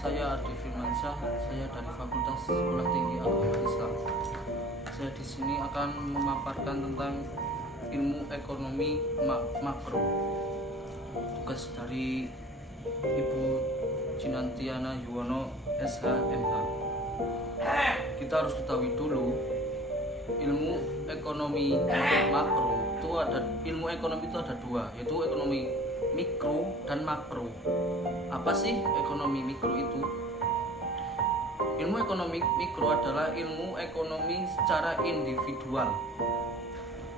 saya Ardi Firmansyah, saya dari Fakultas Sekolah Tinggi Agama Islam. Saya di sini akan memaparkan tentang ilmu ekonomi makro. Tugas dari Ibu Jinantiana Yuwono SHMH. Kita harus ketahui dulu ilmu ekonomi makro itu ada dua, yaitu ekonomi mikro dan makro. Apa sih ekonomi mikro itu? Ilmu ekonomi mikro adalah ilmu ekonomi secara individual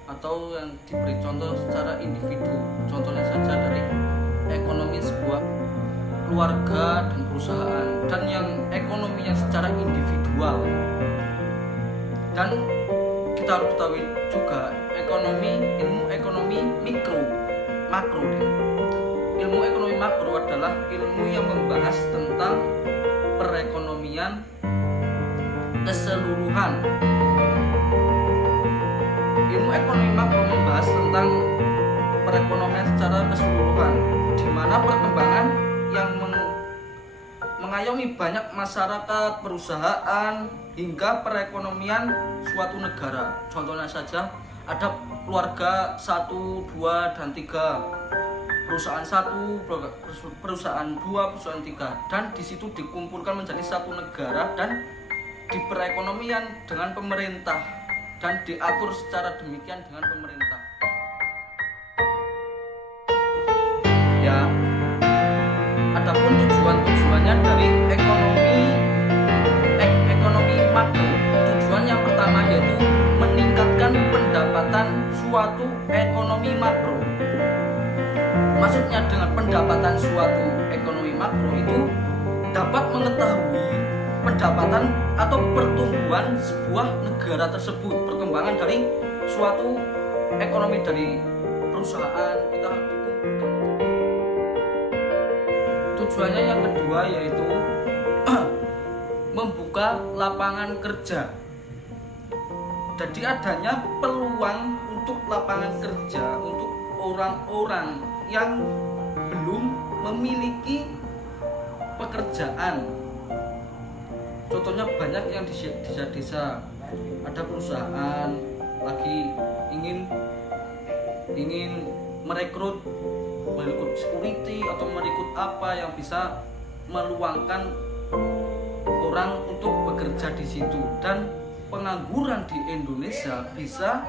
atau yang diberi contoh secara individu. Contohnya saja dari ekonomi sebuah keluarga dan perusahaan, dan yang ekonominya secara individual. Dan kita harus ketahui juga ilmu ekonomi makro. Ilmu ekonomi makro adalah ilmu yang membahas tentang perekonomian keseluruhan. Ilmu ekonomi makro membahas tentang perekonomian secara keseluruhan, di mana perkembangan yang mengayomi banyak masyarakat, perusahaan, hingga perekonomian suatu negara. Contohnya saja ada keluarga 1, 2, dan 3, perusahaan 1, perusahaan 2, perusahaan 3, dan di situ dikumpulkan menjadi satu negara dan diperekonomian dengan pemerintah dan diatur secara demikian dengan pemerintah. Ya, adapun tujuannya dari ekonomi makro, tujuan yang pertama yaitu meningkatkan pendapatan suatu ekonomi makro. Maksudnya dengan pendapatan suatu ekonomi makro itu dapat mengetahui pendapatan atau pertumbuhan sebuah negara tersebut, perkembangan dari suatu ekonomi dari perusahaan kita. Tujuannya yang kedua yaitu membuka lapangan kerja. Jadi adanya peluang untuk lapangan kerja untuk orang-orang yang belum memiliki pekerjaan. Contohnya banyak yang di desa-desa ada perusahaan lagi ingin merekrut security atau merekrut apa yang bisa meluangkan orang untuk bekerja di situ, dan pengangguran di Indonesia bisa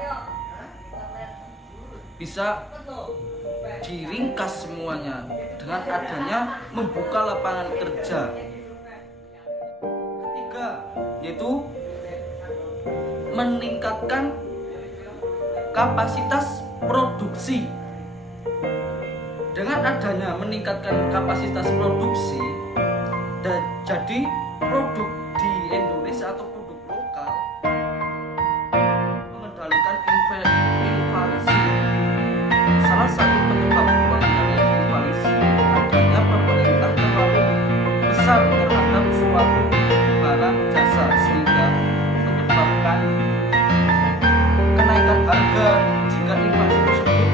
diringkas semuanya dengan adanya membuka lapangan kerja. Ketiga yaitu meningkatkan kapasitas produksi. Dengan adanya meningkatkan kapasitas produksi, dan jadi produk di Indonesia atau produk lokal mengendalikan inflasi. Salah satu penyebab mengenai inflasi adanya pemerintah terlalu besar terhadap suatu barang jasa sehingga menyebabkan kenaikan harga. Jika inflasi tersebut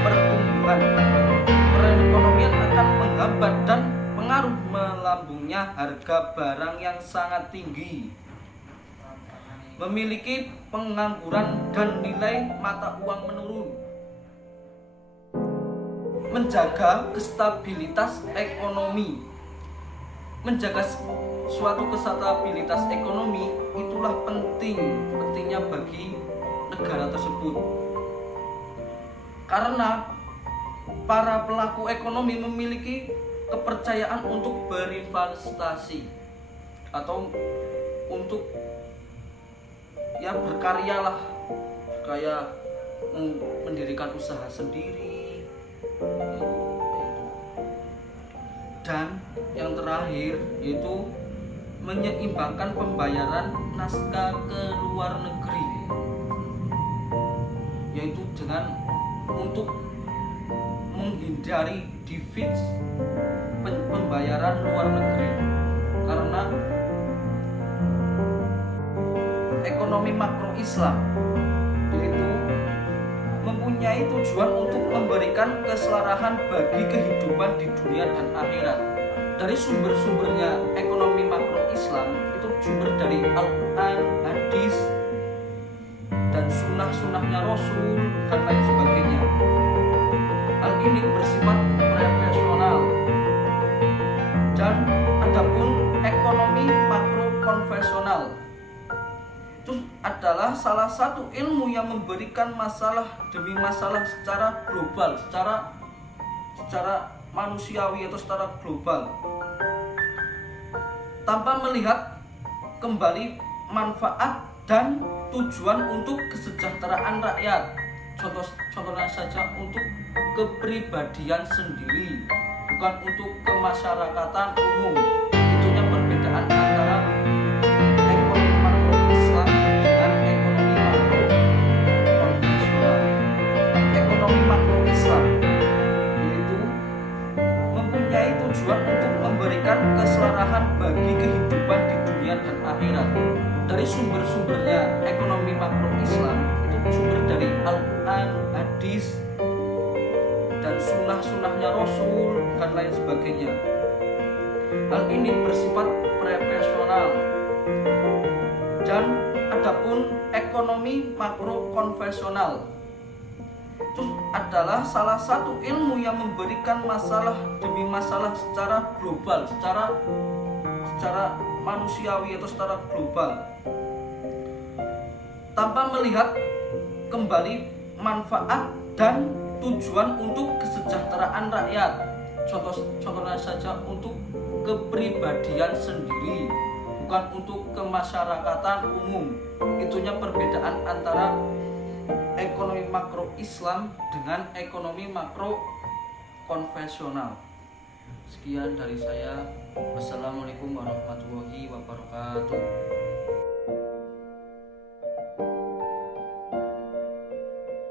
pertumbuhan perekonomian akan menghambat dan pengaruh melambungnya harga barang yang sangat tinggi, memiliki pengangguran dan nilai mata uang menurun. Menjaga kestabilitas ekonomi. Menjaga suatu kestabilitas ekonomi itulah pentingnya bagi negara tersebut. Karena para pelaku ekonomi memiliki kepercayaan untuk berinvestasi atau untuk berkaryalah, kayak mendirikan usaha sendiri. Dan yang terakhir yaitu menyeimbangkan pembayaran naskah ke luar negeri, yaitu dengan untuk menghindari defisit pembayaran luar negeri. Karena ekonomi makro Islam yaitu mempunyai tujuan untuk memberikan keselarahan bagi kehidupan di dunia dan akhirat, dari sumber-sumbernya ekonomi makro Islam itu sumber dari Al-Quran, hadis, dan sunnah-sunnahnya Rasul dan lain sebagainya. Hal ini bersifat profesional. Dan adapun ekonomi makro konvensional itu adalah salah satu ilmu yang memberikan masalah demi masalah secara global, secara manusiawi atau secara global, tanpa melihat kembali manfaat dan tujuan untuk kesejahteraan rakyat. Contohnya saja untuk kepribadian sendiri, bukan untuk kemasyarakatan umum. Itunya perbedaan antara ekonomi makro Islam dengan ekonomi makro konvensional. Ekonomi makro Islam yaitu mempunyai tujuan untuk memberikan keselarahan bagi kehidupan di dunia dan akhirat. Dari sumber-sumbernya ekonomi makro Islam itu sumber dari Al-Quran, hadis, dan sunnah-sunnahnya Rasul dan lain sebagainya. Hal ini bersifat profesional. Dan adapun ekonomi makro konvensional itu adalah salah satu ilmu yang memberikan masalah demi masalah secara global, secara manusiawi atau secara global, tanpa melihat kembali manfaat dan tujuan untuk kesejahteraan rakyat. Contohnya saja untuk kepribadian sendiri, bukan untuk kemasyarakatan umum. Itunya perbedaan antara ekonomi makro Islam dengan ekonomi makro konvensional. Sekian dari saya. Wassalamualaikum warahmatullahi wabarakatuh.